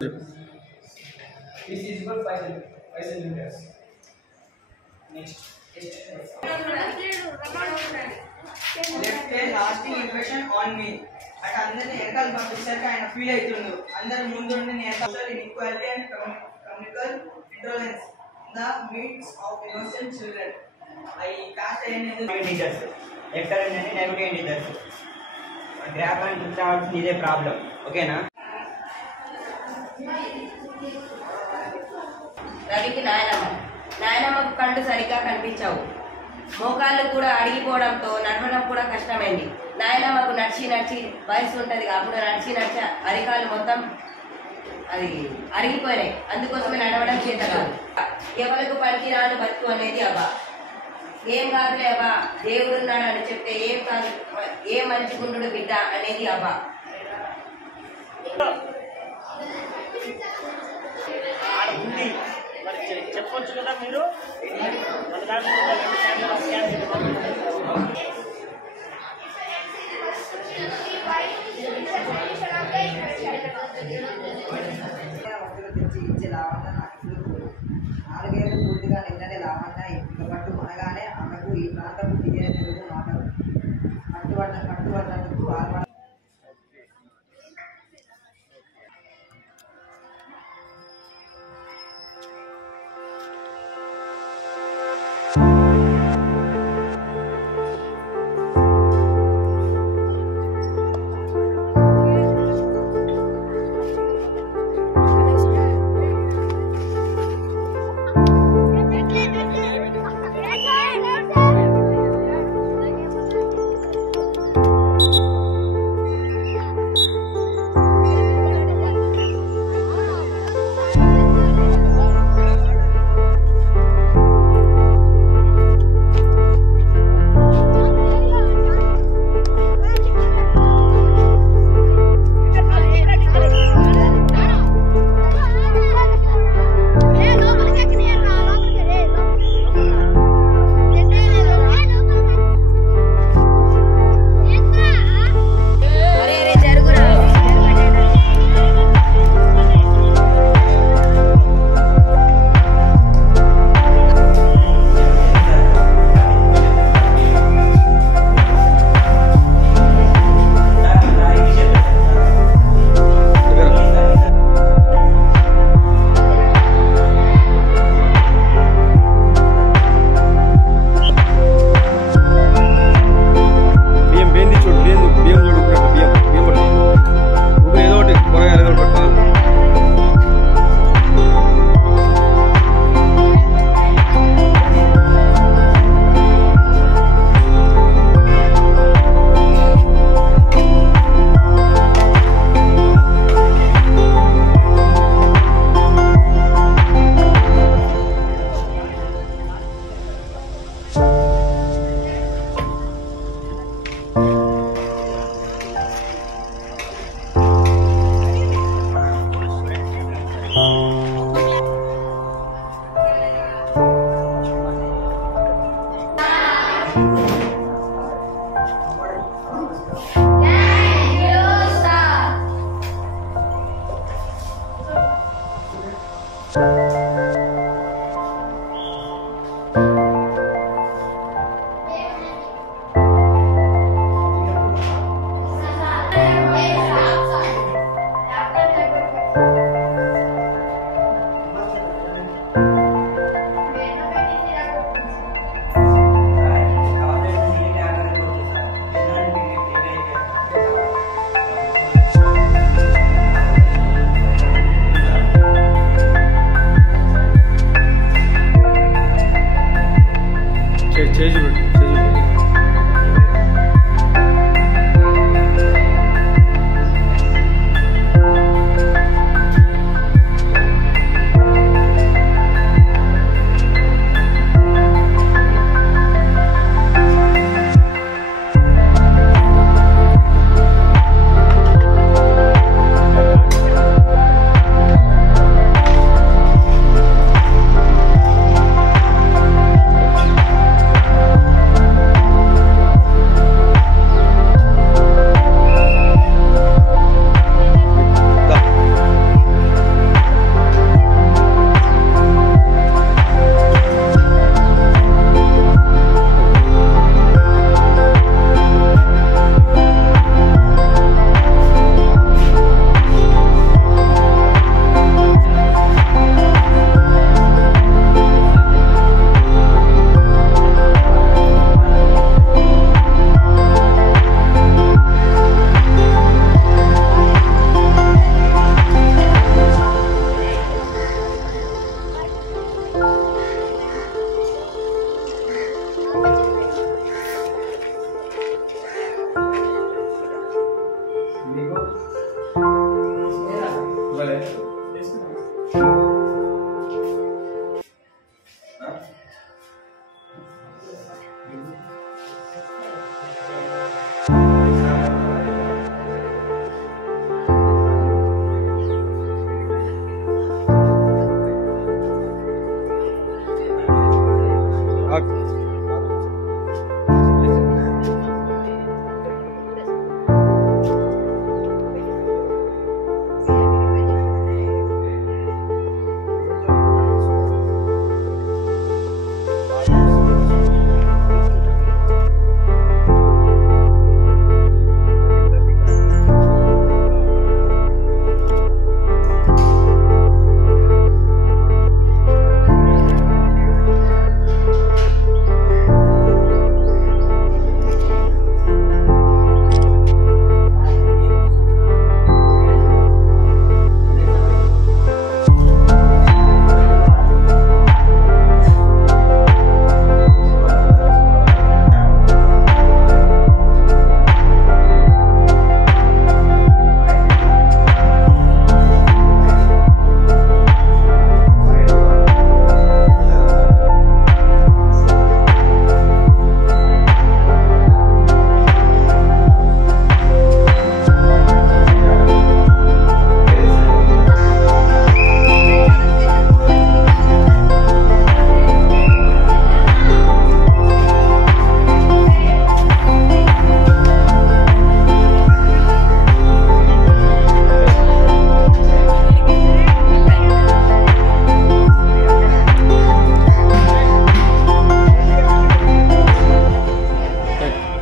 This is equal 5 centimeters. Next. Left a lasting impression on me. At అందరిని వెనకాల పంపించాక ఆయన feel అవుతుండు. అందరి ముందు inequality and communal intolerance in the midst of innocent children. I cast అనేది teachers. Vector అనేది negative integers. Graph అని గుర్తురావాల్సింది ఇదే problem. ఓకేనా? రవికి నాయనమ్మకు కళ్ళు సరిగ్గా కనిపించావు. మోకాళ్ళు కూడా అడిగిపోవడంతో నడవడం కూడా కష్టమైంది. నాయనమ్మకు నడిచి వయసు ఉంటుంది, అప్పుడు నడిచి అరికాలు మొత్తం అది అరిగిపోయినాయి. అందుకోసమే నడవడం చేత కాదు. ఎవరికి పనికిరాను బతుకు అనేది అబ్బా. ఏం కాదులే అబ్బా, దేవుడున్నాడు అని చెప్తే ఏం కాదు, ఏ మంచి గుండు బిడ్డ అనేది అబ్బా. చెప్పొచ్చు కదా మీరు. ఇచ్చే లావణ్య నాకు నాలుగేళ్ళు పూర్తిగా నిన్ననే లావణ్య ఇంట్లో పట్టు అనగానే ఆమెకు ఈ ప్రాంతం తెలియదు మాటలు పట్టుబడినందుకు ఆల్వాడ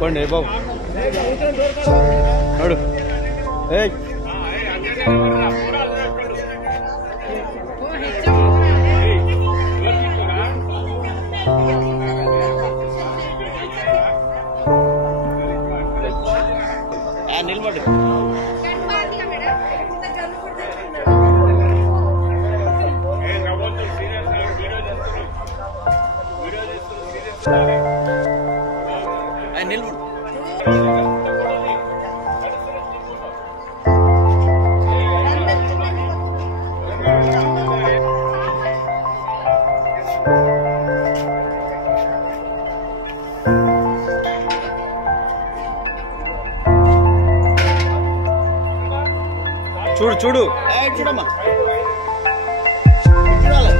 పండి బాబు నడు ఏయ్ నిలబడు నిలబడు చూడు చూడు చూడమ్మా చూడాలి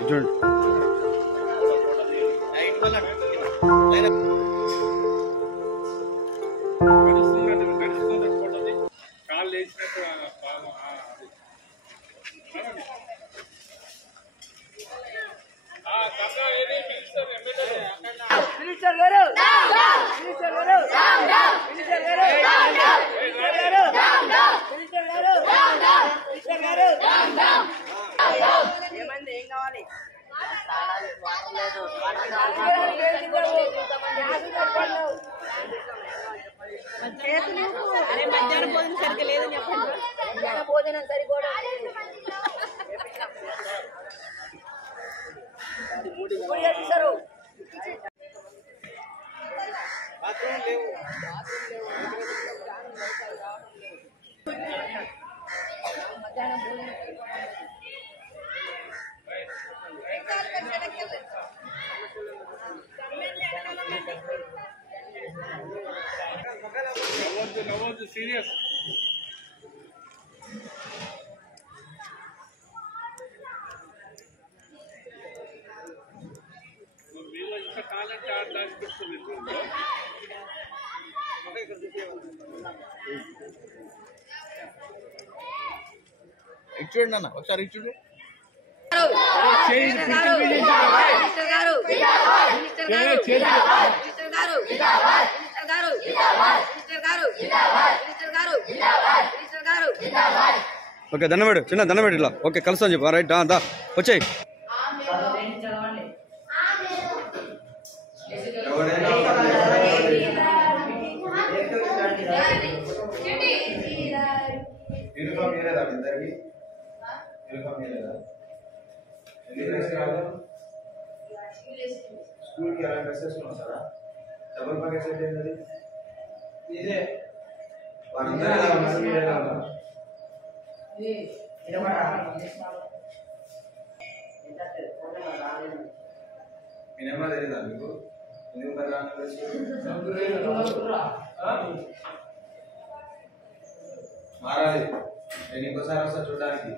చూడండి ఏమైంది? ఏం కావాలి? అరే మధ్యాహ్నం భోజనం సరిగ్గా లేదని చెప్పండి. మధ్యాహ్నం భోజనం సరిపోవడం నవ్వద్దు సీరియస్ మీలో ఇంత టాలెంట్ ఆడడానికి వస్తుంది చూడండి అన్న ఒకసారి చూడు ఓకే దండమేడు చిన్న దండమేడు ఇట్లా ఓకే కలుస్తాను చెప్పు రైట్ దా వచ్చాయి స్కూల్ కి ఎలా మెసేజ్ వస్తారా డబుల్ ప్యాకెట్ సెట్ ఏంటది ఇదే వాళ్ళందరూ ఎలా ఉన్నారు మీరు ఎలా ఉన్నారు మీ నెంబర్ తెలియదా మీకు ఎందుకు మారాలి నేను ఇంకోసారి వస్తా చూడడానికి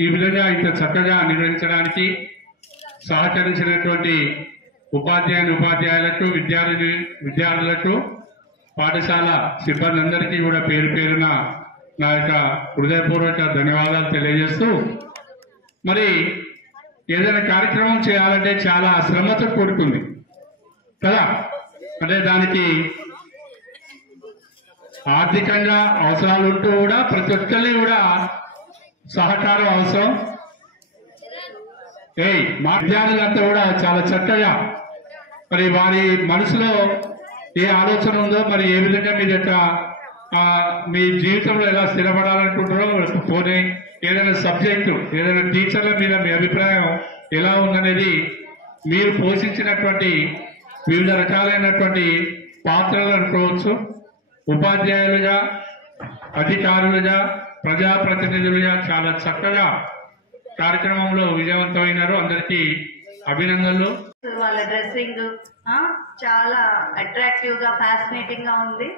ఈ విధంగా ఇంత చక్కగా నిర్వహించడానికి సహకరించినటువంటి ఉపాధ్యాయులకు విద్యార్థులకు పాఠశాల సిబ్బంది అందరికీ కూడా పేరు పేరున నా యొక్క హృదయపూర్వక ధన్యవాదాలు తెలియజేస్తూ, మరి ఏదైనా కార్యక్రమం చేయాలంటే చాలా శ్రమతో కూడుకుంది కదా. అంటే దానికి ఆర్థికంగా అవసరాలు ఉంటూ కూడా ప్రతి ఒక్కరిని కూడా సహకారం అవసరం. మా విద్యార్థులంతా కూడా చాలా చక్కగా మరి వారి మనసులో ఏ ఆలోచన ఉందో మరి ఏ విధంగా మీరు యొక్క మీ జీవితంలో ఎలా స్థిరపడాలనుకుంటారో పోనీ ఏదైనా సబ్జెక్టు ఏదైనా టీచర్ల మీద మీ అభిప్రాయం ఎలా ఉందనేది మీరు పోషించినటువంటి వివిధ రకాలైనటువంటి పాత్రలు అనుకోవచ్చు. ఉపాధ్యాయులుగా, అధికారులుగా, ప్రజాప్రతినిధులుగా చాలా చక్కగా కార్యక్రమంలో విజయవంతమైనారు. అందరికీ అభినందనలు. వాళ్ళ డ్రెస్సింగ్ చాలా అట్రాక్టివ్ గా ఫ్యాసినేటింగ్ గా ఉంది.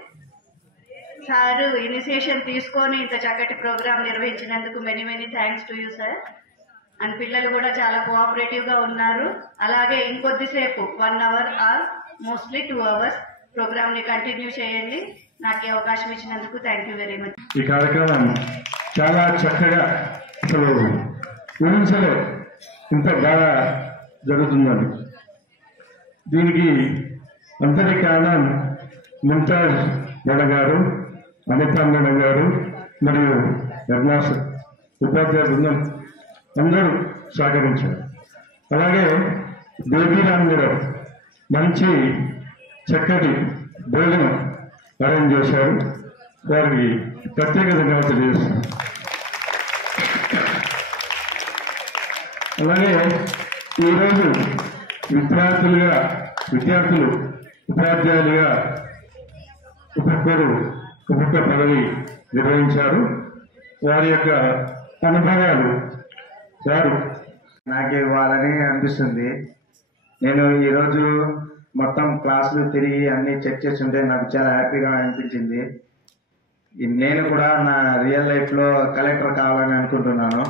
సార్ ఇనిషియేషన్ తీసుకొని ఇంత చక్కటి ప్రోగ్రామ్ నిర్వహించినందుకు many many thanks to you sir. And పిల్లలు కూడా చాలా కోఆపరేటివ్ గా ఉన్నారు. అలాగే ఇంకొద్దిసేపు 1 hour or mostly 2 hours programme ని కంటిన్యూ చేయండి. నాకు ఈ అవకాశం ఇచ్చినందుకు థ్యాంక్ యూ వెరీ మచ్. ఈ కార్యక్రమం చాలా చక్కగా అసలు ఊహించలే ఇంత బాగా జరుగుతుందని. దీనికి అంతటి కారణం ముంతాజ్ మేడం గారు, అనితా మేడం గారు మరియు నిర్మాస్ ఉపాధ్యాయ బృందం అందరూ సహకరించారు. అలాగే బేబీరామ్ గారు మంచి చక్కటి భోజనం అరేంజ్ చేశారు. వారికి ప్రత్యేక ధన్యవాదాలు తెలియజేస్తాను. అలాగే ఈరోజు విద్యార్థులు ఉపాధ్యాయులుగా ఒక్కొక్క పదవి నిర్వహించారు. వారి యొక్క అనుభవాలు నాకు ఇవ్వాలని అనిపిస్తుంది. నేను ఈరోజు మొత్తం క్లాసులు తిరిగి అన్ని చెక్ చేస్తుంటే నాకు చాలా హ్యాపీగా అనిపించింది. నేను కూడా నా రియల్ లైఫ్లో కలెక్టర్ కావాలని అనుకుంటున్నాను.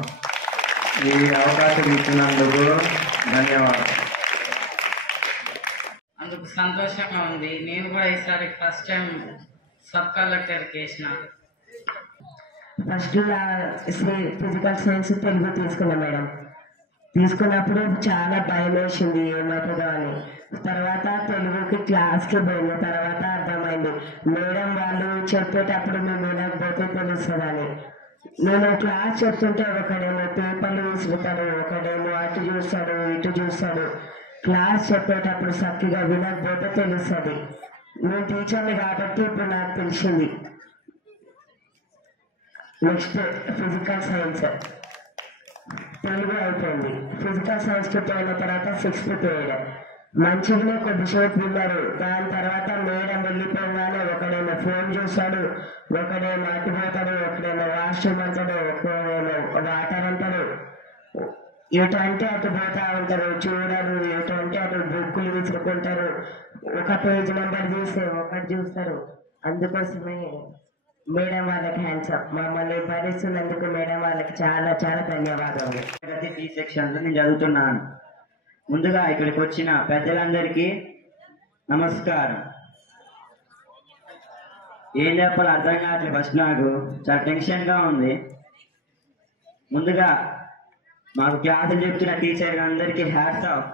ఈ అవకాశం ఇచ్చినందుకు ధన్యవాదాలు. అందుకు సంతోషంగా ఉంది. నేను కూడా ఈసారి ఫస్ట్ టైం సబ్ కలెక్టర్కి వేసిన. ఫస్ట్ ఫిజికల్ సైన్స్ తెలుగు తీసుకున్నా మేడం. తీసుకున్నప్పుడు చాలా భయం వేసింది ఏమవుతుందో అని. తర్వాత తెలుగుకి క్లాస్కి పోయిన తర్వాత అర్థమైంది మేడం వాళ్ళు చెప్పేటప్పుడు మేము వినకపోతే తెలుస్తుందని. నేను క్లాస్ చెప్తుంటే ఒకడేమో పేపర్లు విసురుతాడు, ఒకడేమో అటు చూస్తాడు ఇటు చూస్తాడు. క్లాస్ చెప్పేటప్పుడు చక్కగా వినకపోతే తెలుస్తుంది. నేను టీచర్ని కాబట్టి ఇప్పుడు నాకు తెలిసింది. నెక్స్ట్ ఫిజికల్ సైన్స్ తెలుగు అయిపోయింది. ఫిజికల్ సైన్స్కి పోయిన తర్వాత 6th period మంచిగానే కొద్దిసేపు విన్నారు. దాని తర్వాత మేడం వెళ్ళిపోగానే ఒకడేమో ఫోన్ చూస్తాడు, ఒకడేమో అటుపోతాడు, ఒకడేమో వాష్రూమ్ అంటాడు, ఒకడేమో వాటర్ అంటాడు. ఎటు అంటే అటు పోతా ఉంటారు, చూడరు. ఎటు అంటే అటు బుక్కులు విసురుకుంటారు. ఒక పేజ్ నెంబర్ చూస్తే ఒకటి చూస్తారు. అందుకోసమే మేడం వాళ్ళకి హ్యాండ్సప్. మమ్మల్ని భరిస్తున్నందుకు మేడం వాళ్ళకి చాలా చాలా ధన్యవాదాలు. టీ సెక్షన్లో నేను చదువుతున్నాను. ముందుగా ఇక్కడికి వచ్చిన పెద్దలందరికీ నమస్కారం. ఏం చెప్పాలో అర్థం కావట్లేదు. ఫస్ట్ నాకు చాలా టెన్షన్గా ఉంది. ముందుగా మాకు క్లాసులు చెప్తున్న టీచర్ అందరికీ హ్యాట్స్ ఆఫ్.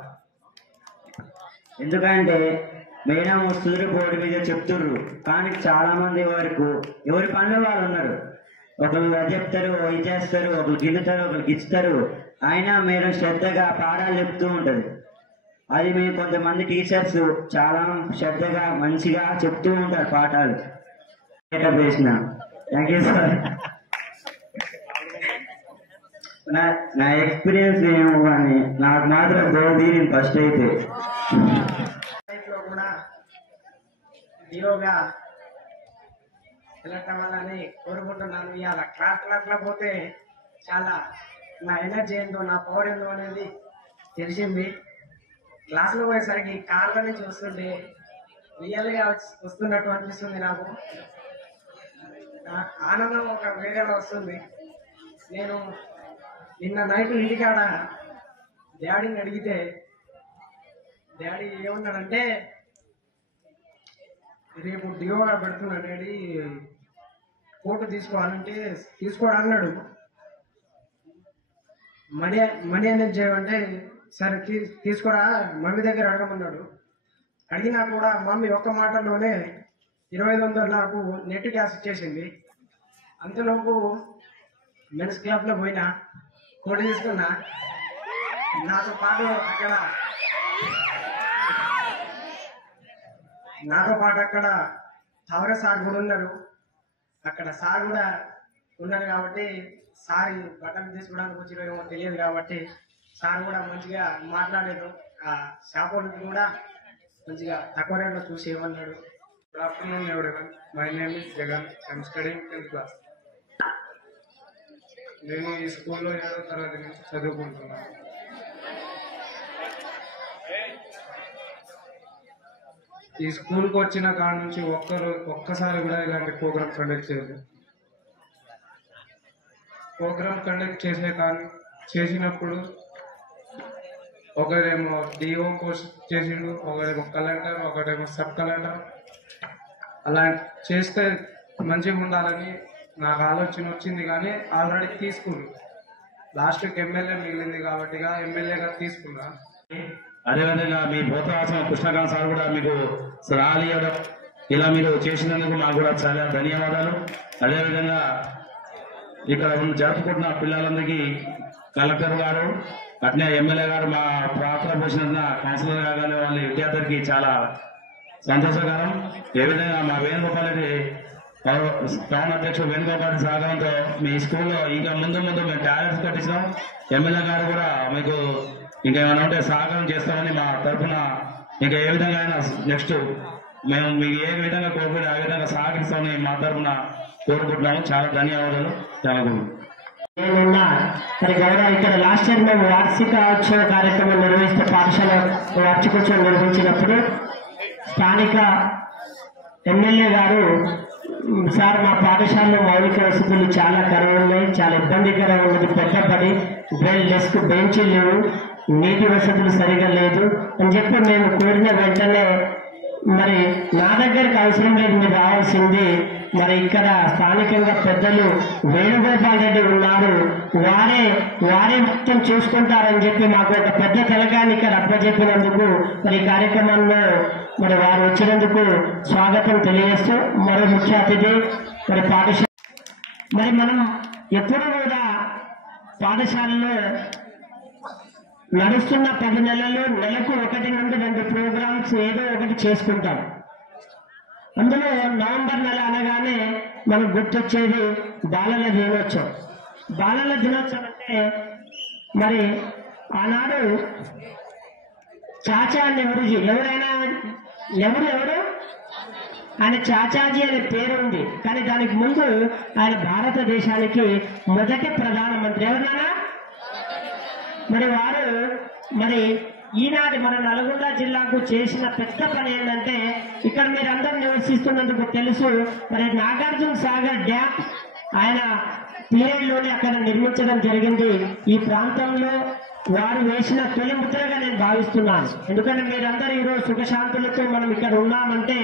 ఎందుకంటే మేడం వస్తున్నారు, బోర్డు మీద చెప్తుర్రు, కానీ చాలా మంది వరకు ఎవరి పనులు వాళ్ళు ఉన్నారు. ఒకరు అది చెప్తారు, ఇది చేస్తారు, ఒకరు గిల్లుతారు, ఒకరు గిచ్చుతారు. అయినా మేడం శ్రద్ధగా పాఠాలు చెప్తూ ఉంటుంది. అది మేము కొంతమంది టీచర్స్ చాలా శ్రద్ధగా మంచిగా చెప్తూ ఉంటారు పాఠాలు. వేసిన థ్యాంక్ యూ సార్. నా ఎక్స్పీరియన్స్ ఏమో కానీ నాకు మాత్రం దోదీని ఫస్ట్ అయితే కూడా హీరోగా వెళ్ళటం కోరుకుంటున్నాను. ఇవాళ క్లాస్లో పోతే చాలా నా ఎనర్జీ ఏంటో, నా పవర్ ఏంటో అనేది తెలిసింది. క్లాసులో పోయేసరికి కార్లని చూస్తుంటే రియల్గా వస్తున్నట్టు అనిపిస్తుంది. నాకు ఆనందం ఒక వేరేలా వస్తుంది. నేను నిన్న నైట్ ఇంటికాడ డాడీని అడిగితే డాడీ ఏమన్నాడంటే, రేపు డియోగా పెడుతున్నా డాడీ, ఫోటో తీసుకోవాలంటే తీసుకోవాలన్నాడు. మనీ అనేది చేయమంటే సరే తీసుకోరా మమ్మీ దగ్గర అడగమన్నాడు. అడిగినా కూడా మమ్మీ ఒక్క మాటలోనే 2500 నెట్ గ్యాస్ ఇచ్చేసింది. అంతలోపు మెన్స్ క్లబ్లో పోయినా కోడి తీసుకున్నా. నాతో పాటు అక్కడ తవర సార్ కూడా ఉన్నారు. అక్కడ సార్ కూడా ఉన్నారు కాబట్టి సార్ బట్టలు తీసుకోవడానికి వచ్చిన ఏమో తెలియదు కాబట్టి సార్ కూడా మంచిగా మాట్లాడారు. ఆ షాప్ వాళ్ళకి కూడా మంచిగా తక్కువ రేట్లో చూసి ఏమన్నాడు. Good afternoon everyone, my name is Jagan. I'm studying 10th class. నేను ఈ స్కూల్లో 7వ తరగతి నుంచి చదువుకుంటున్నాను. ఈ స్కూల్కి వచ్చిన కాడ నుంచి ఒక్కసారి కూడా ఇలాంటి ప్రోగ్రామ్ కండక్ట్ చేయలేదు. ప్రోగ్రామ్ కండక్ట్ చేసినప్పుడు ఒకరేమో డిఓ పోస్ట్ చేసిండు, ఒకరేమో కలెక్టర్, ఒకరేమో సబ్ కలెక్టర్. అలా చేస్తే మంచిగా ఉండాలని నాకు ఆలోచన వచ్చింది, కానీ ఆల్రెడీ తీసుకున్నాను. లాస్ట్కి ఎమ్మెల్యే మిగిలింది కాబట్టి ఎమ్మెల్యేగా తీసుకున్నా. అదేవిధంగా మీ ప్రోత్సాహం కృష్ణకాంత్ సార్ కూడా మీకు సలహాలు ఇవ్వడం, ఇలా మీరు చేసినందుకు మాకు కూడా చాలా ధన్యవాదాలు. అదేవిధంగా ఇక్కడ జరుపుకుంటున్న పిల్లలందరికీ కలెక్టర్ గారు అట్నే ఎమ్మెల్యే గారు మా పాత్ర పోషిన కౌన్సిలర్ గారు వాళ్ళ విద్యార్థులకి చాలా సంతోషకరం. ఏ విధంగా మా వేణుగోపాల్ రెడ్డి టౌన్ అధ్యక్షుడు వేణుగోపాల్ రెడ్డి సహకారంతో మీ స్కూల్లో ఇంకా ముందు మేము టాయిలెట్స్ కట్టించాం. ఎమ్మెల్యే గారు కూడా మీకు ఇంకేమైనా ఉంటే సహకారం చేస్తామని మా తరఫున ఇంకా ఏ విధంగా అయినా నెక్స్ట్ మేము మీకు ఏ విధంగా కోరుకుని ఆ విధంగా సహకరిస్తామని మా తరఫున కోరుకుంటున్నాము. చాలా ధన్యవాదాలు. చాలా నేనున్నా మరి గౌరవ ఇక్కడ లాస్ట్ ఇయర్ మేము వార్షికోత్సవ కార్యక్రమం నిర్వహిస్తే పాఠశాల వార్షికోత్సవం నిర్వహించినప్పుడు స్థానిక ఎమ్మెల్యే గారు సార్ మా పాఠశాలలో మౌలిక వసతులు చాలా కరువు ఉన్నాయి, చాలా ఇబ్బందికరంగా ఉన్నది, పెద్దపడి డెస్క్ బెంచీలు లేవు, నీటి వసతులు సరిగా లేదు అని చెప్పి మేము కోరిన వెంటనే మరి నా దగ్గరికి అవసరం లేదు, మీరు రావాల్సింది మరి ఇక్కడ స్థానికంగా పెద్దలు వేణుగోపాల్ రెడ్డి ఉన్నారు, వారే మొత్తం చూసుకుంటారని చెప్పి మాకు ఒక పెద్ద తెలంగాణ ఇక్కడ అప్పచెప్పినందుకు మరి కార్యక్రమంలో మరి వారు వచ్చినందుకు స్వాగతం తెలియజేస్తూ మరో ముఖ్య అతిథి మరి పాఠశాల మరి మనం ఎప్పుడు కూడా పాఠశాలలో నడుస్తున్న 10 నెలల్లో నెలకు 1 నుండి 2 ప్రోగ్రామ్స్ ఏదో ఒకటి చేసుకుంటాం. అందులో నవంబర్ నెల అనగానే మనకు గుర్తొచ్చేది బాలల దినోత్సవం. బాలల దినోత్సవం అంటే మరి ఆనాడు చాచా నెహ్రూజీ ఎవరు ఆయన చాచాజీ అనే పేరు ఉంది, కానీ దానికి ముందు ఆయన భారతదేశానికి మొదటి ప్రధానమంత్రి. ఎవరన్నా మరి వారు మరి ఈనాటి మన నల్గొండ జిల్లాకు చేసిన పెద్ద పని ఏంటంటే ఇక్కడ మీరందరూ నివసిస్తున్నందుకు తెలుసు మరి నాగార్జున సాగర్ డ్యామ్ ఆయన పీరియడ్ లోనే అక్కడ నిర్మించడం జరిగింది. ఈ ప్రాంతంలో వారు వేసిన తొలి ముద్రగా నేను భావిస్తున్నాను. ఎందుకంటే మీరందరూ ఈరోజు సుఖశాంతులతో మనం ఇక్కడ ఉన్నామంటే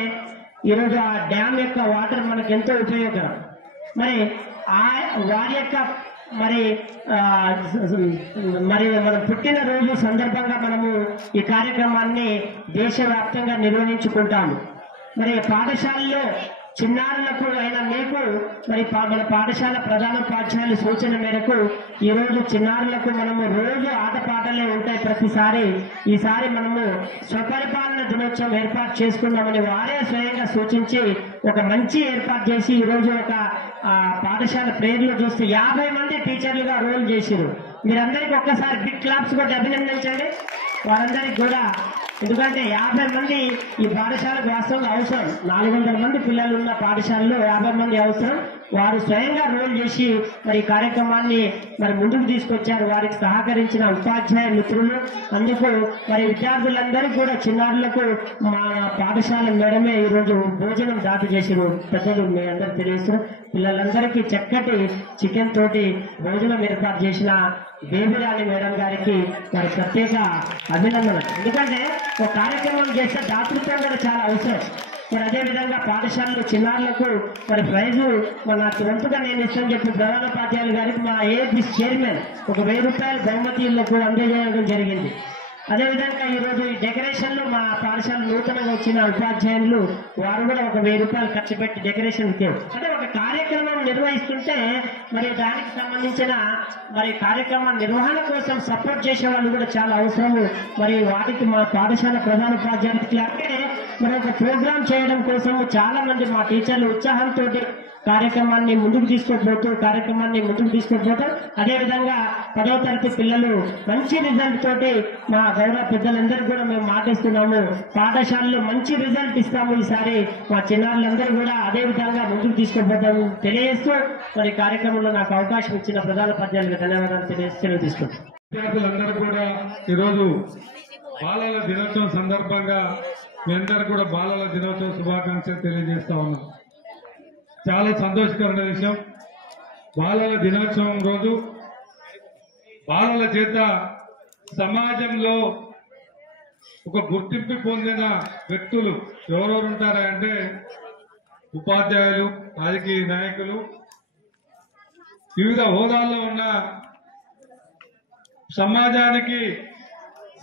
ఈరోజు ఆ డ్యామ్ యొక్క వాటర్ మనకు ఎంతో ఉపయోగకరం. మరి వారి యొక్క మరి మన పుట్టినరోజు సందర్భంగా మనము ఈ కార్యక్రమాన్ని దేశవ్యాప్తంగా నిర్వహించుకుంటాము. మరి పాఠశాలలో చిన్నారులకు అయినా మీకు మరి మన పాఠశాల ప్రధానోపాధ్యాయుల సూచన మేరకు ఈరోజు చిన్నారులకు మనము రోజు ఆటపాటలే ఉంటాయి ప్రతిసారి. ఈసారి మనము స్వపరిపాలన దినోత్సవం ఏర్పాటు చేసుకున్నామని వారే స్వయంగా సూచించి ఒక మంచి ఏర్పాటు చేసి ఈరోజు ఒక పాఠశాల ప్రేయర్లో చూస్తే 50 మంది టీచర్లుగా రోల్ చేసిరు. మీరందరికీ ఒక్కసారి బిగ్ క్లాప్స్ కొట్టి అభినందించండి వారందరికీ కూడా. ఎందుకంటే 50 మంది ఈ పాఠశాలకు వాస్తవంగా అవసరం. 400 మంది పిల్లలు ఉన్న పాఠశాలలో 50 మంది అవసరం. వారు స్వయంగా రోల్ చేసి మరి ఈ కార్యక్రమాన్ని మరి ముందుకు తీసుకొచ్చారు. వారికి సహకరించిన ఉపాధ్యాయ మిత్రులు, అందుకు మరి విద్యార్థులందరికీ కూడా చిన్నారులకు మా పాఠశాల మేడమే ఈరోజు భోజనం దాటి చేసిరు. పెద్దలు మీ అందరూ తెలియజేస్తారు. పిల్లలందరికీ చక్కటి చికెన్ తోటి భోజనం ఏర్పాటు చేసిన బేబీరాణి మేడం గారికి మరి ప్రత్యేక అభినందనలు. ఎందుకంటే ఒక కార్యక్రమం చేస్తే దాతృత్వం కూడా చాలా అవసరం. మరి అదేవిధంగా పాఠశాలలో చిన్నారులకు మరి ప్రైజు మన వంతుగా నేను ఇష్టం చెప్పి ప్రధానోపాధ్యాయులు గారికి మా ఏపీ చైర్మన్ ఒక 1000 రూపాయల బహుమతులకు అందజేయడం జరిగింది. అదేవిధంగా ఈరోజు ఈ డెకరేషన్లో మా పాఠశాల నూతనంగా వచ్చిన ఉపాధ్యాయులు వారు కూడా ఒక 1000 రూపాయలు ఖర్చు పెట్టి డెకరేషన్ అంటే ఒక కార్యక్రమం నిర్వహిస్తుంటే మరి దానికి సంబంధించిన మరి కార్యక్రమ నిర్వహణ కోసం సపోర్ట్ చేసే వాళ్ళు కూడా చాలా అవసరము. మరి వాటికి మా పాఠశాల ప్రధాన ఉపాధ్యాయులకి అంటే మరి ఒక ప్రోగ్రామ్ చేయడం కోసం చాలా మంది మా టీచర్లు ఉత్సాహంతో కార్యక్రమాన్ని ముందుకు తీసుకుపోతూ అదేవిధంగా 10వ తరగతి పిల్లలు మంచి రిజల్ట్ తోటి మా గౌరవ పెద్దలందరూ కూడా మేము మాటిస్తున్నాము, పాఠశాలలో మంచి రిజల్ట్ ఇస్తాము ఈసారి, మా చిన్నారులందరూ కూడా అదే విధంగా ముందుకు తీసుకుపోతాము తెలియజేస్తూ మరి కార్యక్రమంలో నాకు అవకాశం ఇచ్చిన ప్రధాన ఉపాధ్యాయులకు ధన్యవాదాలు తెలియజేసుకుంటాం. విద్యార్థులందరూ కూడా ఈరోజు బాలల దినోత్సవం సందర్భంగా మీ అందరూ కూడా బాలల దినోత్సవ శుభాకాంక్షలు తెలియజేస్తా ఉన్నాం. చాలా సంతోషకరమైన విషయం. బాలల దినోత్సవం రోజు బాలల చేత సమాజంలో ఒక గుర్తింపు పొందిన వ్యక్తులు ఎవరెవరు ఉంటారా అంటే ఉపాధ్యాయులు, రాజకీయ నాయకులు, వివిధ హోదాల్లో ఉన్న సమాజానికి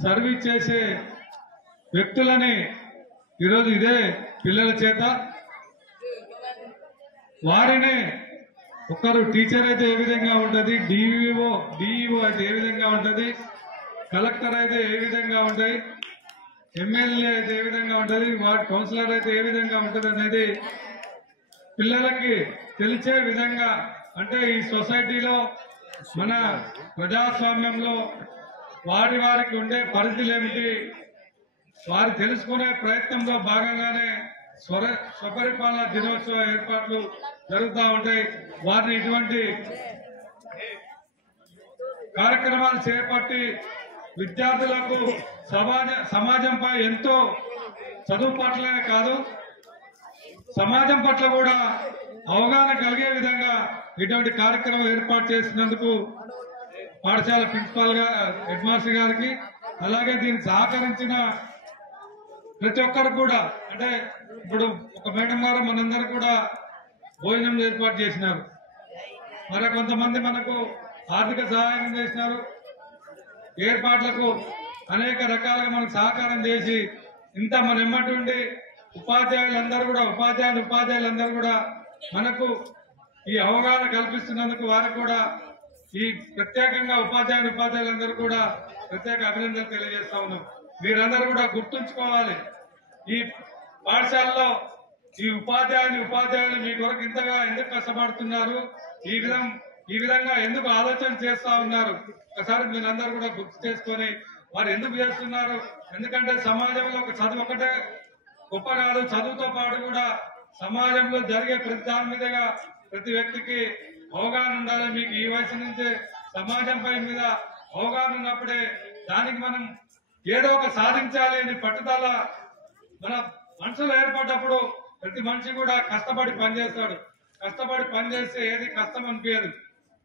సర్వీస్ చేసే వ్యక్తులని ఈరోజు ఇదే పిల్లల చేత వారిని ఒకరు టీచర్ అయితే ఏ విధంగా ఉంటుంది, డిఈఓ అయితే ఏ విధంగా ఉంటుంది, కలెక్టర్ అయితే ఏ విధంగా ఉంటాయి, ఎమ్మెల్యే అయితే ఏ విధంగా ఉంటుంది, వార్డ్ కౌన్సిలర్ అయితే ఏ విధంగా ఉంటుంది అనేది పిల్లలకి తెలిసే విధంగా అంటే ఈ సొసైటీలో మన ప్రజాస్వామ్యంలో వారికి ఉండే పరిధులు ఏమిటి వారు తెలుసుకునే ప్రయత్నంలో భాగంగానే స్వపరిపాలన దినోత్సవ ఏర్పాట్లు జరుగుతూ ఉంటాయి. వారిని ఇటువంటి కార్యక్రమాలు చేపట్టి విద్యార్థులకు సమాజంపై ఎంతో చదువు పట్లనే కాదు సమాజం పట్ల కూడా అవగాహన కలిగే విధంగా ఇటువంటి కార్యక్రమం ఏర్పాటు చేసినందుకు పాఠశాల ప్రిన్సిపాల్ హెడ్ మాస్టర్ గారికి అలాగే దీనికి సహకరించిన ప్రతి ఒక్కరు కూడా అంటే ఇప్పుడు ఒక మేడం గారు మనందరూ కూడా భోజనం ఏర్పాటు చేసినారు, మరి కొంతమంది మనకు ఆర్థిక సహాయం చేసినారు, ఏర్పాట్లకు అనేక రకాలుగా మనకు సహకారం చేసి ఇంత మన ఎమ్మటి ఉపాధ్యాయులందరూ కూడా మనకు ఈ అవగాహన కల్పిస్తున్నందుకు వారికి కూడా ఈ ప్రత్యేకంగా ఉపాధ్యాయులందరూ కూడా ప్రత్యేక అభినందనలు తెలియజేస్తా ఉన్నాం. మీరందరూ కూడా గుర్తుంచుకోవాలి, ఈ పాఠశాలలో ఈ ఉపాధ్యాయులు మీ కొరకు ఇంతగా ఎందుకు కష్టపడుతున్నారు, ఈ విధంగా ఎందుకు ఆలోచన చేస్తా ఉన్నారు, ఒకసారి మీరందరూ కూడా గుర్తు చేసుకొని వారు ఎందుకు చేస్తున్నారు. ఎందుకంటే సమాజంలో ఒక చదువు ఒకటే గొప్ప కాదు, చదువుతో పాటు కూడా సమాజంలో జరిగే ప్రతి దాని మీదగా ప్రతి వ్యక్తికి అవగాహన ఉండాలి. మీకు ఈ వయసు నుంచే సమాజంపై మీద అవగాహన ఉన్నప్పుడే దానికి మనం ఏదో ఒక సాధించాలి అని పట్టుదల మన మనసులో ఏర్పడ్డప్పుడు ప్రతి మనిషి కూడా కష్టపడి పనిచేస్తాడు. కష్టపడి పనిచేస్తే ఏది కష్టం అనిపించదు,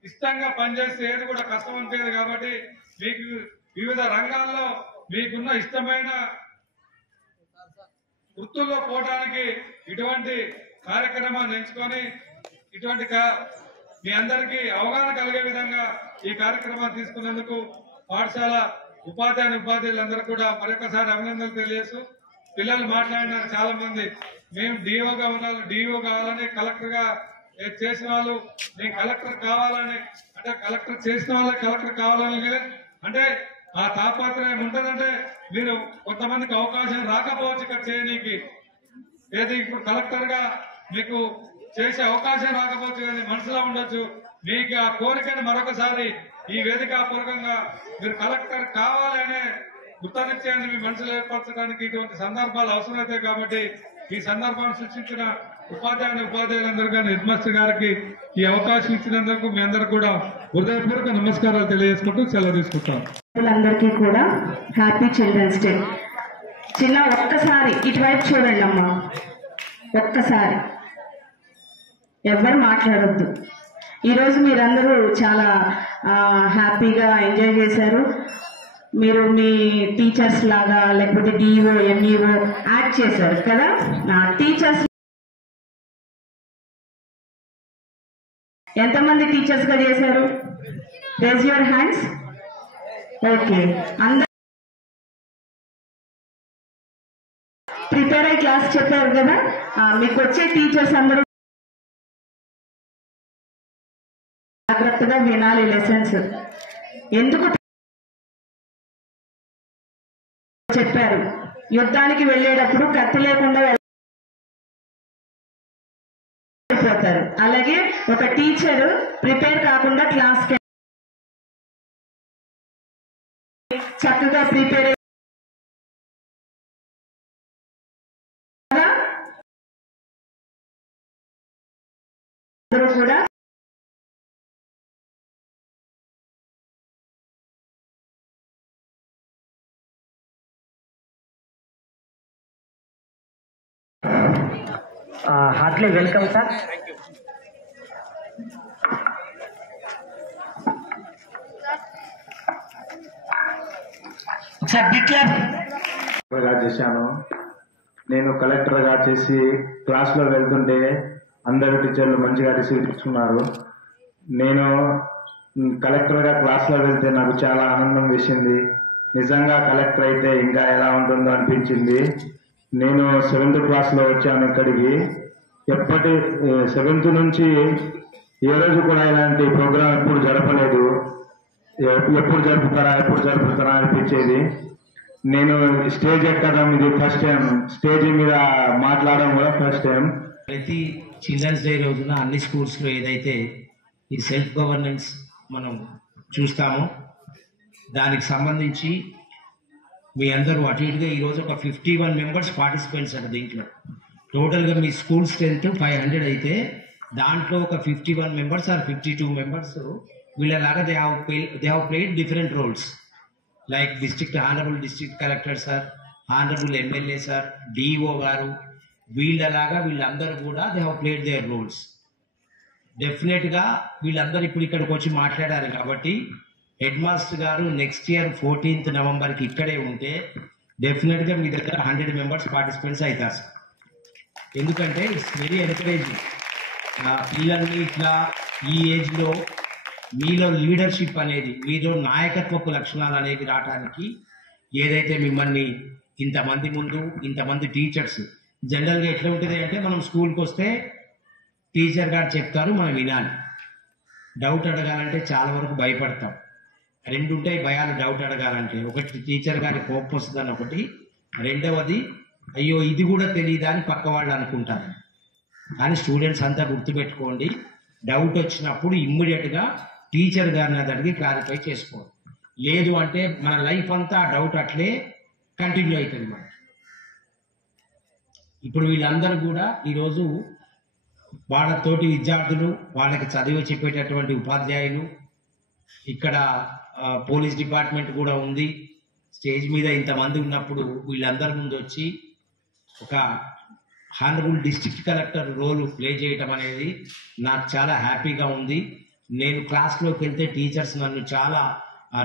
ఇష్టంగా పనిచేస్తే ఏది కూడా కష్టం అనిపించదు. కాబట్టి మీకు వివిధ రంగాల్లో మీకున్న ఇష్టమైన వృత్తుల్లో పోవడానికి ఇటువంటి కార్యక్రమాన్ని ఎంచుకొని ఇటువంటి మీ అందరికీ అవగాహన కలిగే విధంగా ఈ కార్యక్రమాన్ని తీసుకున్నందుకు పాఠశాల ఉపాధ్యాయులందరూ కూడా మరొకసారి అభినందనలు తెలియజేస్తూ పిల్లలు మాట్లాడినారు చాలా మంది, మేము డిఓగా ఉన్నాను, డిఓ కావాలని, కలెక్టర్ గా చేసిన వాళ్ళు నేను కలెక్టర్ కావాలని అంటే కలెక్టర్ చేసిన వాళ్ళకి కలెక్టర్ కావాలని అంటే ఆ తాపత్రయం ఉంటుందంటే మీరు కొంతమందికి అవకాశం రాకపోవచ్చు ఇక్కడ చేయనీకి, ఏది ఇప్పుడు కలెక్టర్ గా మీకు చేసే అవకాశం రాకపోవచ్చు కానీ మనసులో ఉండొచ్చు. మీకు ఆ కోరికను మరొకసారి ఈ వేదికాపూర్వకంగా మీరు కలెక్టర్ కావాలనే గుర్తనిచ్చేందుకు మీ మనసులో ఏర్పరచడానికి ఇటువంటి సందర్భాలు అవసరమవుతాయి. కాబట్టి ఈ సందర్భాన్ని సృష్టించిన ఉపాధ్యాయులందరూ కానీ హెడ్ మాస్టర్ గారికి ఈ అవకాశం ఇచ్చినందుకు మీ అందరూ కూడా హృదయపూర్వక నమస్కారాలు తెలియజేసుకుంటూ సెలవు తీసుకుంటాం. అందరికీ కూడా హ్యాపీ చిల్డ్రన్స్ డే. చిన్న ఒక్కసారి ఇటువైపు చూడండి అమ్మా, ఒక్కసారి ఎవ్వరు మాట్లాడొద్దు. ఈరోజు మీరందరూ చాలా హ్యాపీగా ఎంజాయ్ చేశారు. మీరు మీ టీచర్స్ లాగా లేకపోతే డిఓ ఎంఈఓ యాక్ట్ చేశారు కదా. నా టీచర్స్ ఎంతమంది టీచర్స్ గా చేశారు? Raise your hands. ఓకే, అందరూ ప్రిపేర్ అయ్యి క్లాస్ చెప్పారు కదా, మీకు వచ్చే టీచర్స్ అందరూ జాగ్రత్తగా వినాలి లెసన్స్. ఎందుకు చెప్పారు, యుద్ధానికి వెళ్ళేటప్పుడు కత్తి లేకుండా వెళ్ళిపోతారు. అలాగే ఒక టీచర్ ప్రిపేర్ కాకుండా క్లాస్కి చక్కగా ప్రిపేర్ అందరూ కూడా హార్ట్లీ వెల్కమ్ సార్. చేశాను. నేను కలెక్టర్గా చేసి క్లాస్లో వెళ్తుంటే అందరు టీచర్లు మంచిగా రిసీవ్ చేసుకున్నారు. నేను కలెక్టర్గా క్లాస్లో వెళ్తే నాకు చాలా ఆనందం వేసింది. నిజంగా కలెక్టర్ అయితే ఇంకా ఎలా ఉంటుందో అనిపించింది. నేను 7th క్లాస్లో వచ్చాను ఇక్కడికి. ఎప్పటి 7th నుంచి ఏ రోజు కూడా ఇలాంటి ప్రోగ్రాం ఎప్పుడు జరపలేదు. ఎప్పుడు జరుపుతారా అనిపించేది. నేను స్టేజ్ ఎక్కడం ఇది ఫస్ట్ టైం, స్టేజ్ మీద మాట్లాడడం కూడా ఫస్ట్ టైం. ప్రతి చిల్డ్రన్స్ డే రోజున అన్ని స్కూల్స్లో ఏదైతే ఈ సెల్ఫ్ గవర్నెన్స్ మనం చూస్తామో దానికి సంబంధించి మీ అందరూ అటు ఇటుగా ఈరోజు ఒక 51 మెంబర్స్ పార్టిసిపెంట్స్ అంట. దీంట్లో టోటల్గా మీ స్కూల్ స్ట్రెంత్ 500 అయితే దాంట్లో ఒక 51 మెంబర్స్ ఆర్ 52 మెంబర్స్ వీళ్ళలాగా they have played different roles like honourable district collector sir, honourable MLA sir, DO గారు, వీళ్ళందరూ కూడా they have played their roles. డెఫినెట్గా వీళ్ళందరూ ఇప్పుడు ఇక్కడికి వచ్చి మాట్లాడారు కాబట్టి హెడ్ మాస్టర్ గారు నెక్స్ట్ ఇయర్ 14th నవంబర్కి ఇక్కడే ఉంటే డెఫినెట్గా మీ దగ్గర 100 మెంబర్స్ పార్టిసిపెంట్స్ అవుతారు సార్. ఎందుకంటే ఇట్స్ వెరీ ఎన్కరేజింగ్. పిల్లల్ని ఇట్లా ఈ ఏజ్లో మీలో లీడర్షిప్ అనేది, మీలో నాయకత్వపు లక్షణాలు అనేవి రావడానికి ఏదైతే మిమ్మల్ని ఇంతమంది ముందు ఇంతమంది టీచర్స్ జనరల్గా ఎట్లా ఉంటుంది అంటే మనం స్కూల్కి వస్తే టీచర్ గారు చెప్తారు, మనం వినాలి. డౌట్ అడగాలంటే చాలా వరకు భయపడతాం. 2 ఉంటాయి భయాలు డౌట్ అడగాలంటే. ఒకటి టీచర్ గారి కోపం వస్తుందని ఒకటి, రెండవది అయ్యో ఇది కూడా తెలియదా అని పక్క వాళ్ళు అనుకుంటారు. కానీ స్టూడెంట్స్ అంతా గుర్తుపెట్టుకోండి, డౌట్ వచ్చినప్పుడు ఇమ్మీడియట్గా టీచర్ గారిని అడిగి క్లారిఫై చేసుకోండి. లేదు అంటే మన లైఫ్ అంతా ఆ డౌట్ అట్లే కంటిన్యూ అవుతుంది మనకి. ఇప్పుడు వీళ్ళందరూ కూడా ఈరోజు వాళ్ళతోటి విద్యార్థులు, వాళ్ళకి చదివి చెప్పేటటువంటి ఉపాధ్యాయులు, ఇక్కడ పోలీస్ డిపార్ట్మెంట్ కూడా ఉంది. స్టేజ్ మీద ఇంతమంది ఉన్నప్పుడు వీళ్ళందరి ముందు వచ్చి ఒక honourable district collector role play చేయటం అనేది నాకు చాలా హ్యాపీగా ఉంది. నేను క్లాస్లోకి వెళ్తే టీచర్స్ నన్ను చాలా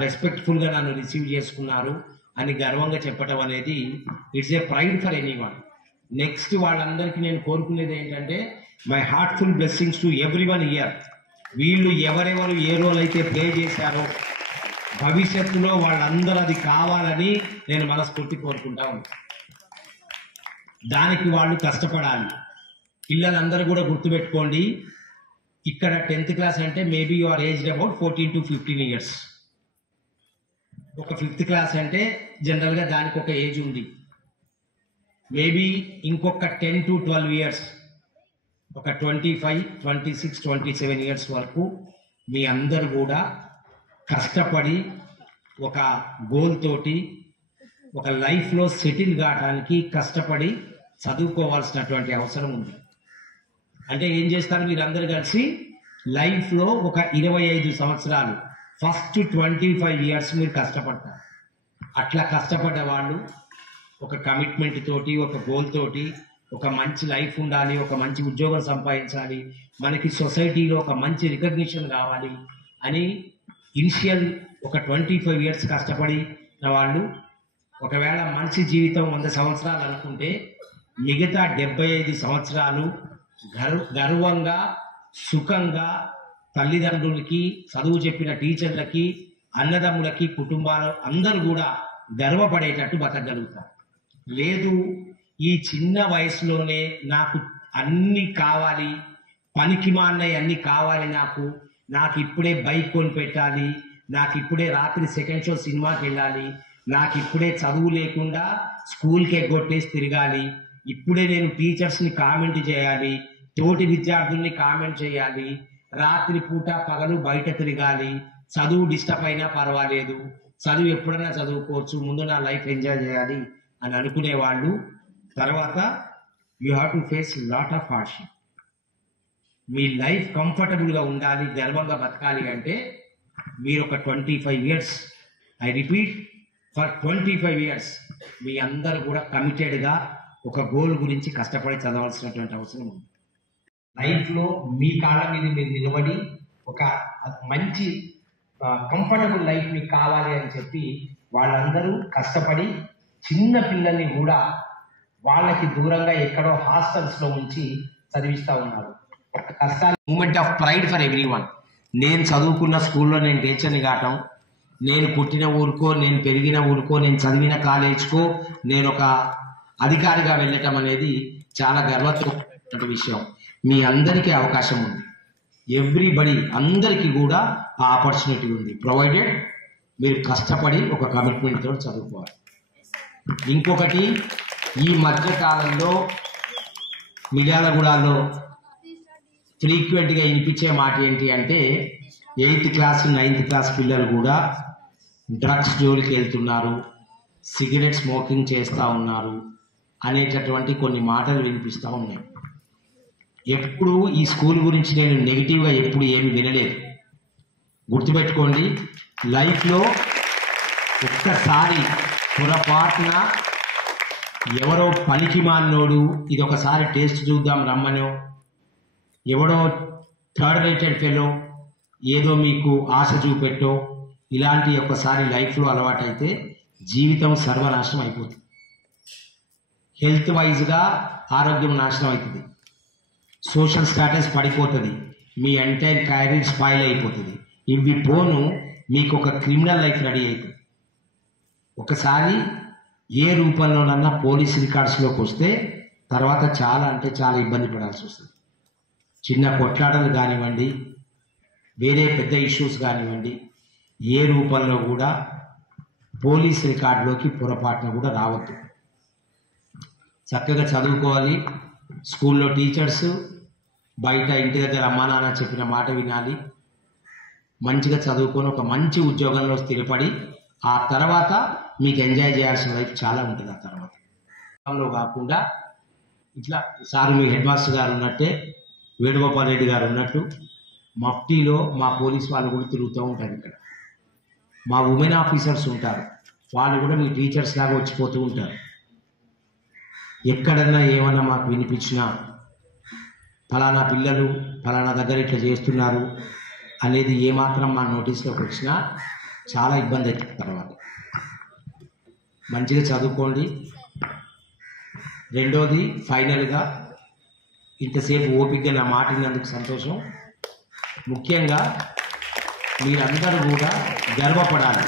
రెస్పెక్ట్ఫుల్గా నన్ను రిసీవ్ చేసుకున్నారు అని గర్వంగా చెప్పటం అనేది it's a pride for anyone. Next వాళ్ళందరికీ నేను కోరుకునేది ఏంటంటే my heartful blessings to everyone here. వీళ్ళు ఎవరెవరు ఏ రోల్ అయితే ప్లే చేశారో భవిష్యత్తులో వాళ్ళందరూ అది కావాలని నేను మనస్ఫూర్తి కోరుకుంటా ఉన్నాను. దానికి వాళ్ళు కష్టపడాలి. పిల్లలందరూ కూడా గుర్తుపెట్టుకోండి, ఇక్కడ 10th క్లాస్ అంటే maybe you are aged about 14 to 15 years. ఒక 5th క్లాస్ అంటే జనరల్గా దానికి ఒక ఏజ్ ఉంది. మేబీ ఇంకొక 10 to 12 ఇయర్స్, ఒక 25, 26, 27 ఇయర్స్ వరకు మీ అందరు కూడా కష్టపడి ఒక గోల్ తోటి ఒక లైఫ్లో సెటిల్ కావడానికి కష్టపడి చదువుకోవాల్సినటువంటి అవసరం ఉంది. అంటే ఏం చేస్తారు మీరందరూ కలిసి లైఫ్లో ఒక 25 సంవత్సరాలు ఫస్ట్ 25 ఇయర్స్ మీరు కష్టపడతారు. అట్లా కష్టపడ్డ వాళ్ళు ఒక కమిట్మెంట్ తోటి, ఒక గోల్ తోటి, ఒక మంచి లైఫ్ ఉండాలి, ఒక మంచి ఉద్యోగం సంపాదించాలి, మనకి సొసైటీలో ఒక మంచి రికగ్నిషన్ కావాలి అని ఇనిషియల్ ఒక 25 ఇయర్స్ కష్టపడిన వాళ్ళు ఒకవేళ మంచి జీవితం 100 సంవత్సరాలు అనుకుంటే మిగతా 75 సంవత్సరాలు గర్వంగా సుఖంగా తల్లిదండ్రులకి, చదువు చెప్పిన టీచర్లకి, అన్నదమ్ములకి, కుటుంబాలు అందరూ కూడా గర్వపడేటట్టు బతకగలుగుతారు. లేదు ఈ చిన్న వయసులోనే నాకు అన్ని కావాలి, పనికి మాన్నవి అన్ని కావాలి, నాకు ఇప్పుడే బైక్ కొని పెట్టాలి, నాకు ఇప్పుడే రాత్రి సెకండ్ షో సినిమాకి వెళ్ళాలి, నాకు ఇప్పుడే చదువు లేకుండా స్కూల్కి ఎగ్గొట్టేసి తిరగాలి, ఇప్పుడే నేను టీచర్స్ని కామెంట్ చేయాలి, తోటి విద్యార్థుల్ని కామెంట్ చేయాలి, రాత్రి పూట పగలు బయట తిరగాలి, చదువు డిస్టర్బ్ అయినా పర్వాలేదు, చదువు ఎప్పుడైనా చదువుకోవచ్చు, ముందు నా లైఫ్ ఎంజాయ్ చేయాలి అని అనుకునే వాళ్ళు తర్వాత you have to face lot of hardship. మీ లైఫ్ కంఫర్టబుల్గా ఉండాలి, గర్వంగా బతకాలి అంటే మీరు ఒక 25 years, I repeat, for 25 years మీ అందరూ కూడా కమిటెడ్గా ఒక గోల్ గురించి కష్టపడి చదవాల్సినటువంటి అవసరం ఉంది. లైఫ్లో మీ కాళ్ళ మీద మీరు నిలబడి ఒక మంచి కంఫర్టబుల్ లైఫ్ మీకు కావాలి అని చెప్పి వాళ్ళందరూ కష్టపడి చిన్న పిల్లల్ని కూడా వాళ్ళకి దూరంగా ఎక్కడో హాస్టల్స్లో ఉంచి చదివిస్తూ ఉన్నారు. ఒక కష్టాలు moment of pride for everyone. నేను చదువుకున్న స్కూల్లో నేను టీచర్ని కావటం, నేను పుట్టిన ఊరికో, నేను పెరిగిన ఊరికో, నేను చదివిన కాలేజ్కో నేను ఒక అధికారిగా వెళ్ళటం అనేది చాలా గర్వతో విషయం. మీ అందరికీ అవకాశం ఉంది, ఎవ్రీబడి అందరికీ కూడా ఆ ఆపర్చునిటీ ఉంది, ప్రొవైడెడ్ మీరు కష్టపడి ఒక కమిట్మెంట్ తోటి చదువుకోవాలి. ఇంకొకటి, ఈ మధ్య కాలంలో మిర్యాలగూడలో ఫ్రీక్వెంట్గా వినిపించే మాట ఏంటి అంటే 8th క్లాస్ 9th క్లాస్ పిల్లలు కూడా డ్రగ్స్ జోలికి వెళ్తున్నారు, సిగరెట్ స్మోకింగ్ చేస్తూ ఉన్నారు అనేటటువంటి కొన్ని మాటలు వినిపిస్తూ ఉన్నాయి. ఎప్పుడు ఈ స్కూల్ గురించి నేను నెగిటివ్గా ఎప్పుడు ఏమి వినలేదు. గుర్తుపెట్టుకోండి, లైఫ్లో ఒక్కసారి పొరపాటున ఎవరో పనికి మాన్నోడు ఇది ఒకసారి టేస్ట్ చూద్దాం రమ్మనో, ఎవడో థర్డ్ రేటెడ్ ఫెలో ఏదో మీకు ఆశ చూపెట్టో ఇలాంటి ఒక్కసారి లైఫ్లో అలవాటైతే జీవితం సర్వనాశనం అయిపోతుంది. హెల్త్ వైజ్గా ఆరోగ్యం నాశనం అవుతుంది, సోషల్ స్టేటస్ పడిపోతుంది, మీ ఎంటైర్ కెరీర్ స్పాయిల్ అయిపోతుంది. ఇవి పోను మీకు ఒక క్రిమినల్ లైఫ్ రెడీ అవుతుంది. ఒకసారి ఏ రూపంలోనన్నా పోలీస్ రికార్డ్స్లోకి వస్తే తర్వాత చాలా అంటే చాలా ఇబ్బంది పడాల్సి వస్తుంది. చిన్న కొట్లాటలు కానివ్వండి, వేరే పెద్ద ఇష్యూస్ కానివ్వండి, ఏ రూపంలో కూడా పోలీస్ రికార్డులోకి పొరపాటున కూడా రావద్దు. చక్కగా చదువుకోవాలి, స్కూల్లో టీచర్స్, బయట ఇంటి దగ్గర అమ్మా నాన్న చెప్పిన మాట వినాలి, మంచిగా చదువుకొని ఒక మంచి ఉద్యోగంలో స్థిరపడి ఆ తర్వాత మీకు ఎంజాయ్ చేయాల్సిన లైఫ్ చాలా ఉంటుంది. ఆ తర్వాత కాకుండా ఇట్లా సార్ మీ హెడ్ మాస్టర్ గారు ఉన్నట్టే వేణుగోపాల్ రెడ్డి గారు ఉన్నట్టు మఫ్టీలో మా పోలీస్ వాళ్ళు కూడా తిరుగుతూ ఉంటారు. ఇక్కడ మా ఉమెన్ ఆఫీసర్స్ ఉంటారు, వాళ్ళు కూడా మీ టీచర్స్ లాగా వచ్చిపోతూ ఉంటారు. ఎక్కడన్నా ఏమన్నా మాకు వినిపించినా ఫలానా పిల్లలు ఫలానా దగ్గర ఇట్లా చేస్తున్నారు అనేది ఏమాత్రం మా నోటీస్లోకి వచ్చినా చాలా ఇబ్బంది అవుతుంది. తర్వాత మంచిగా చదువుకోండి. రెండోది, ఫైనల్గా ఇంతసేపు ఓపికగా నా మాట విన్నందుకు సంతోషం. ముఖ్యంగా మీరందరూ కూడా గర్వపడాలి.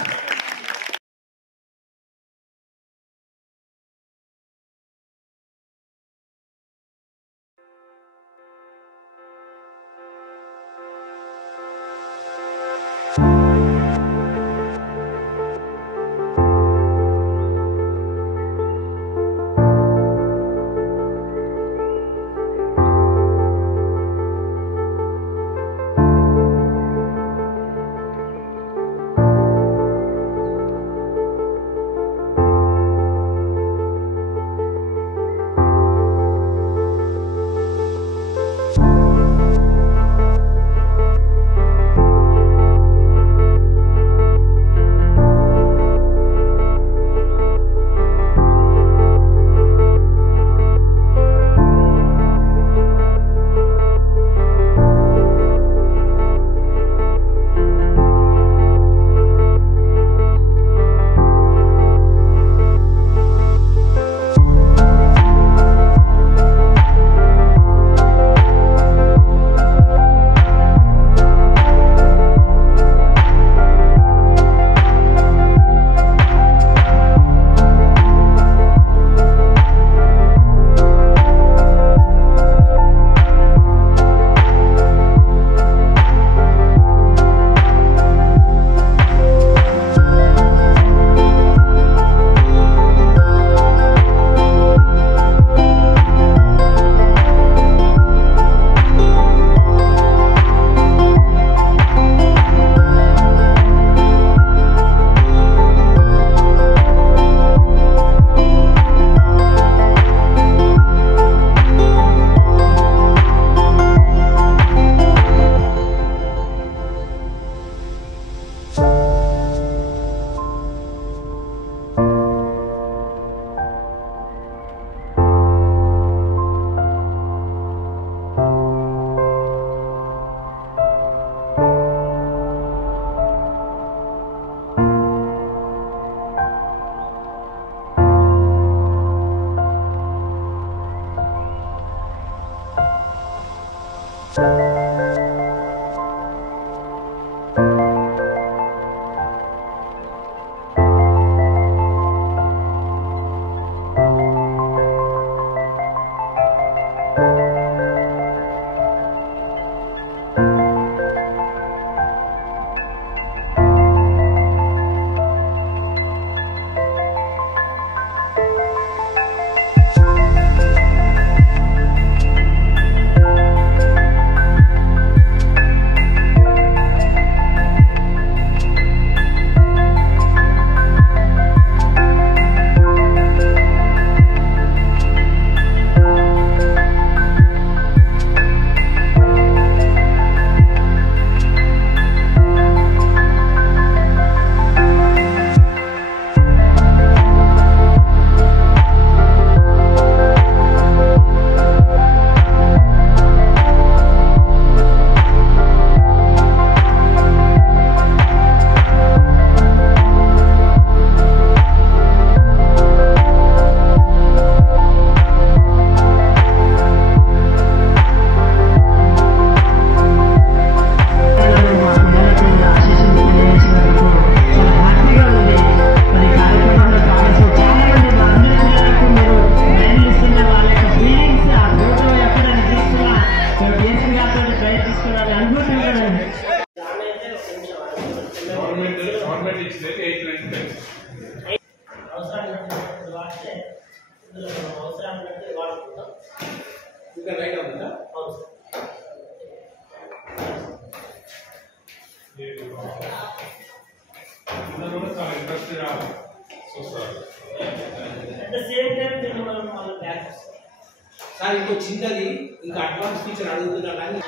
సార్ ఇంకో చిన్నది ఇంకా అడ్వాన్స్ ఫీచర్ అడుగుతున్నా కానీ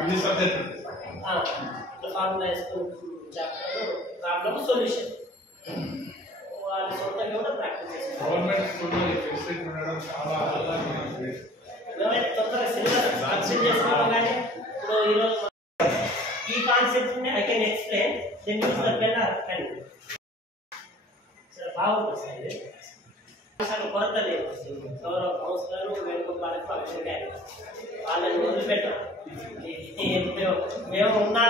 అన్ని సబ్జెక్ట్ ఫార్ములా ప్రాబ్లమ్ సొల్యూషన్ వాళ్ళ సొంతంగా కూడా ప్రాక్టీస్ చేస్తారు. గవర్నమెంట్ స్కూల్లో ఫెసిలిటీ ఉండడం చాలా తొందరగా సిలబస్ కంప్లీట్ చేసుకోవడం కానీ ఇప్పుడు ఈరోజు ఈ concept I can explain then use the pen or pen. బాగుంటుంది సార్ ఇది. అసలు కొరత లేదు. గౌరవ కౌన్సిలర్ వేణుగోపాలకు అక్షరాలు వాళ్ళని వదిలిపెట్టాం. మేము ఉన్నా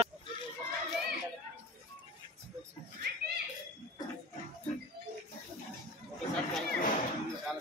చాలా